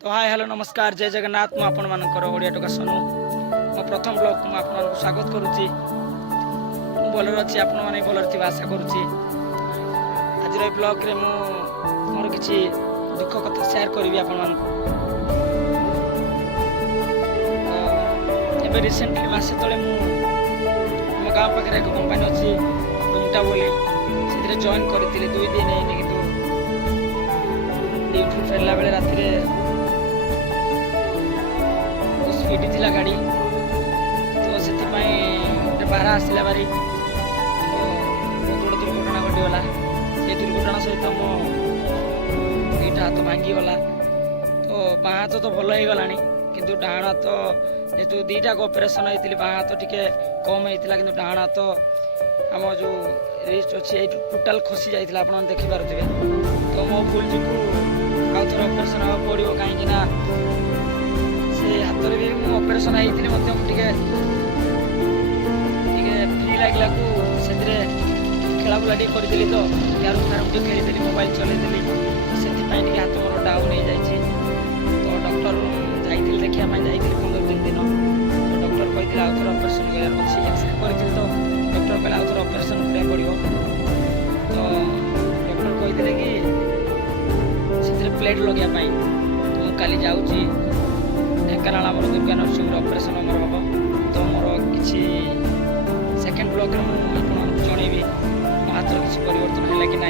तो hi hello नमस्कार जय जगन्नाथ मु आपण मानकर ओडिया टोका सोनू मो प्रथम ब्लॉग को आपण मानक स्वागत करूची मु बोलर अछि आपण माने बोलर थी आशा करूची आज रे ब्लॉग रे मु मोर किछि दुख कथा शेयर करबी आपण मानक एबे रिसेंटली मासे तळे मु मो गांव पाखरे एक कंपनी अछि डुमटा बोली सेतिर जॉइन करथिले 2 दिन नै किंतु ड्यूटी फेरला बेले राति रे स्पीड थी गाड़ी तो से बाहर आसला बारी तो बहुत बड़ दुर्घटना घटीगला से दुर्घटना सहित मो दुईटा हाथ भांगीगला तो बाँ हाथ तो भल हो गला किंतु डाण हाथ जेहतु दुईटा ऑपरेशन होती बाँ हाथ टी कम होता कि डाण हाथ आम जो रिस्ट अच्छे टोटाल खसी जाता आप देखिपे तो मो भूल जो आउ थे ऑपरेशन हाँ पड़ो कहीं हाथ में भी मुझे ऑपरेशन होती फ्री लगला से खेला बुला करी तो क्यारम फ्यारम खेली मोबाइल चलई से हाथ मोर डाउन हो जाए तो डॉक्टर जाइए देखा 15 दिन तो डॉक्टर कहते आउ थे ऑपरेशन करार अच्छी एक्सरे करी तो डॉक्टर कहला आउ थे ऑपरेशन कराया पड़ो तो डॉक्टर कहते कि से प्लेट लगेवाई तो काली जाऊँगी ढेंकानाल आम दुर्गा नर्सिंग ऑपरेशन आमर हम तो मोर किसी सेकेंड ब्लॉक में मुझे जनइबी मो हाथ किसी परिवर्तन है कि ना।